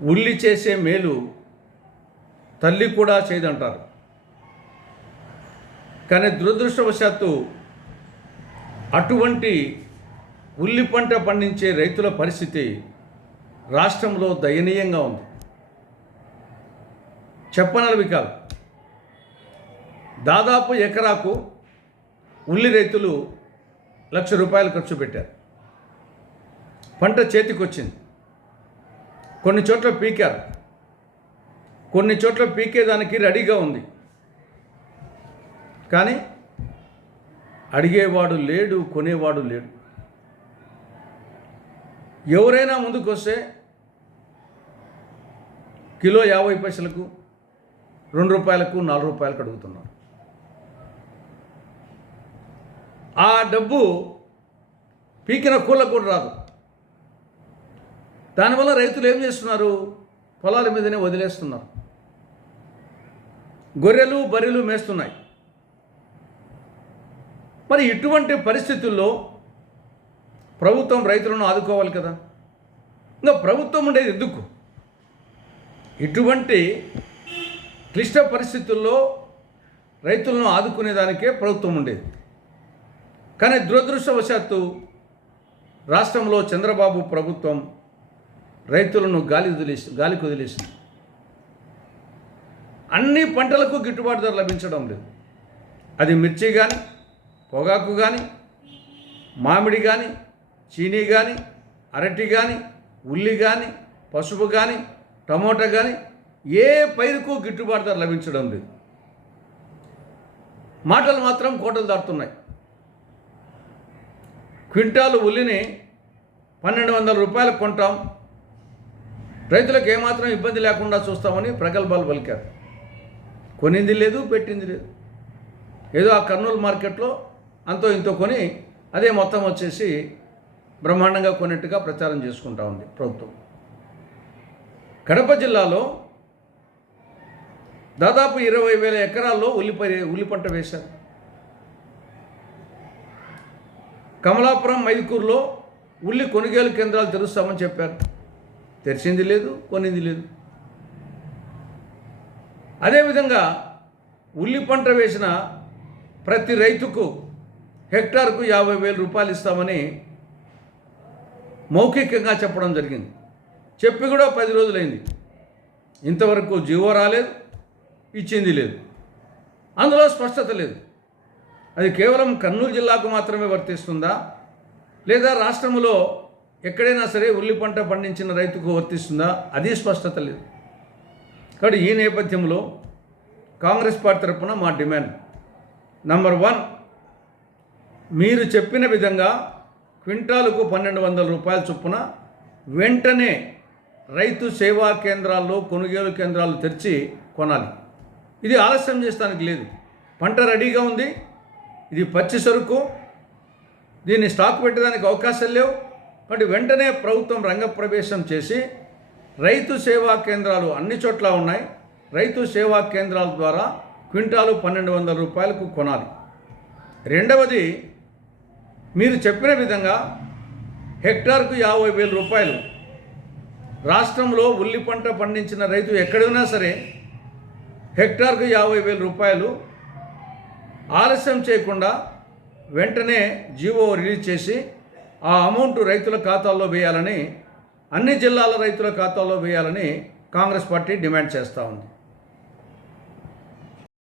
ఉల్లి చేసే మేలు తల్లి కూడా చేయదంటారు. కానీ దురదృష్టవశాత్తు అటువంటి ఉల్లి పంట పండించే రైతుల పరిస్థితి రాష్ట్రంలో దయనీయంగా ఉంది. చెప్పనలవి కాదు. దాదాపు ఎకరాకు ఉల్లి రైతులు లక్ష రూపాయలు ఖర్చు పెట్టారు. పంట చేతికొచ్చింది. కొన్ని చోట్ల పీకారు. కొన్ని చోట్ల పీకేదానికి రెడీగా ఉంది. కానీ అడిగేవాడు లేడు కొనేవాడు లేడు. ఎవరైనా ముందుకు వస్తే కిలో యాభై పైసలకు రెండు రూపాయలకు నాలుగు రూపాయలకు అడుగుతున్నారు. ఆ డబ్బు పీకిన కూలకు కూడా రాదు. దానివల్ల రైతులు ఏం చేస్తున్నారు? పొలాల మీదనే వదిలేస్తున్నారు. గొర్రెలు బర్రెలు మేస్తున్నాయి. మరి ఇటువంటి పరిస్థితుల్లో ప్రభుత్వం రైతులను ఆదుకోవాలి కదా? ఇంకా ప్రభుత్వం ఉండేది ఎందుకు? ఇటువంటి క్లిష్ట పరిస్థితుల్లో రైతులను ఆదుకునేదానికే ప్రభుత్వం ఉండేది. కానీ దురదృష్టవశాత్తు రాష్ట్రంలో చంద్రబాబు ప్రభుత్వం రైతులను గాలి వదిలేసి గాలికి వదిలేసింది. అన్ని పంటలకు గిట్టుబాటు ధర లభించడం లేదు. అది మిర్చి కానీ పొగాకు కానీ మామిడి కానీ చీనీ కానీ అరటి కానీ ఉల్లి కానీ పసుపు కానీ టమోటా కానీ ఏ పైరుకు గిట్టుబాటు ధర లభించడం లేదు. మాటలు మాత్రం కోటలు దాటుతున్నాయి. క్వింటాలు ఉల్లిని పన్నెండు వందల రూపాయలు కొంటాం. రైతులకు ఏమాత్రం ఇబ్బంది లేకుండా చూస్తామని ప్రగల్భాలు పలికారు. కొనింది లేదు పెట్టింది లేదు. ఏదో ఆ కర్నూలు మార్కెట్లో అంతో ఇంతో కొని అదే మొత్తం వచ్చేసి బ్రహ్మాండంగా కొన్నట్టుగా ప్రచారం చేసుకుంటా ఉంది ప్రభుత్వం. కడప జిల్లాలో దాదాపు ఇరవై వేల ఎకరాల్లో ఉల్లిపై ఉల్లి పంట వేశారు. కమలాపురం మైదుకూరులో ఉల్లి కొనుగోలు కేంద్రాలు తెరుస్తామని చెప్పారు. తెరిచింది లేదు కొనింది లేదు. అదేవిధంగా ఉల్లి పంట వేసిన ప్రతి రైతుకు హెక్టార్కు యాభై వేల రూపాయలు ఇస్తామని మౌఖికంగా చెప్పడం జరిగింది. చెప్పి కూడా పది రోజులైంది. ఇంతవరకు జీవో రాలేదు ఇచ్చింది లేదు. అందులో స్పష్టత లేదు. అది కేవలం కర్నూలు జిల్లాకు మాత్రమే వర్తిస్తుందా? లేదా రాష్ట్రంలో ఎక్కడైనా సరే ఉల్లి పంట పండించిన రైతుకు వర్తిస్తుందా? అది స్పష్టత లేదు. కాబట్టి ఈ నేపథ్యంలో కాంగ్రెస్ పార్టీ తరఫున మా డిమాండ్. నంబర్ వన్ మీరు చెప్పిన విధంగా క్వింటాలకు పన్నెండు వందల రూపాయల చొప్పున వెంటనే రైతు సేవా కేంద్రాల్లో కొనుగోలు కేంద్రాలు తెరిచి కొనాలి. ఇది ఆలస్యం చేస్తానికి లేదు. పంట రెడీగా ఉంది. ఇది పచ్చి సరుకు. దీన్ని స్టాక్ పెట్టడానికి అవకాశాలు లేవు. కాబట్టి వెంటనే ప్రభుత్వం రంగప్రవేశం చేసి రైతు సేవా కేంద్రాలు అన్ని చోట్ల ఉన్నాయి. రైతు సేవా కేంద్రాల ద్వారా క్వింటాలు పన్నెండు వందల రూపాయలకు కొనాలి. రెండవది మీరు చెప్పిన విధంగా హెక్టార్కు యాభై వేల రూపాయలు. రాష్ట్రంలో ఉల్లి పంట పండించిన రైతు ఎక్కడైనా సరే హెక్టార్కు యాభై వేల రూపాయలు ఆలస్యం చేయకుండా వెంటనే జీవో రిలీజ్ చేసి ఆ అమౌంట్ రైతుల ఖాతాల్లో వేయాలని అన్ని జిల్లాల రైతుల ఖాతాల్లో వేయాలని కాంగ్రెస్ పార్టీ డిమాండ్ చేస్తూ ఉంది.